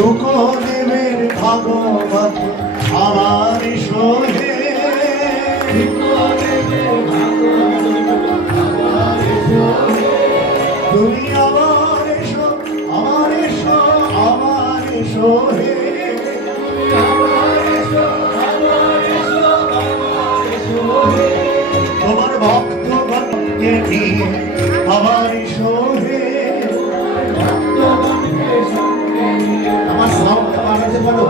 শুকদেবের ভাগবত আমার সোহে, তুমি আমার এসো, আমার এসো, আমার সোহে, তোমার ভক্তগণকে নিয়ে আমার সোহে, আমার সাউন্ডটা বাড়াতে পারো?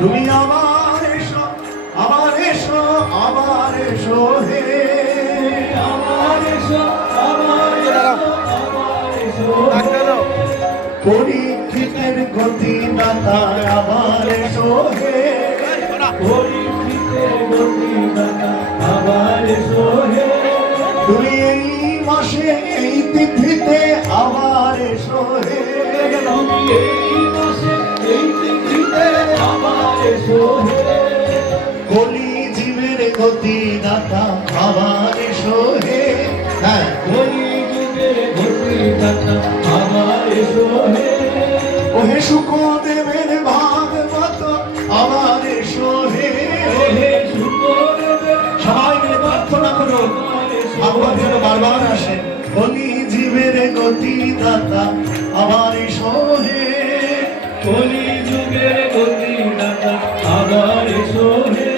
তুমি আমার এসো, আমার এসো, আমার সোহে, আমার এসো, আমার এসো, পরীক্ষিতের গতি দাতা আমার সোহে, পরীক্ষিতের গতি দাতা আমার সোহে, তুমি এই মাসে এই তিথিতে আমার সোহে, তুমি এই মাসে এই তিথিতে আমার সোহে, কলি জীবের গতি দাতা আমার সোহে, হ্যাঁ কলি জীবের গতি দাতা আমার সোহে, ওহে শুকদেবের ভাগবত আমার সোহে, ওহে শুকদেবের, সবাই মিলে প্রার্থনা করো ভগবান যেন বারবার আসে, কলি জীবের গতি দাতা আমার সোহে, কলি যুগের গতি দাতা আমার সোহে,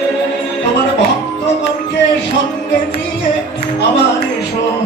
তোমার ভক্তগণকে সঙ্গে নিয়ে আমার সোহে।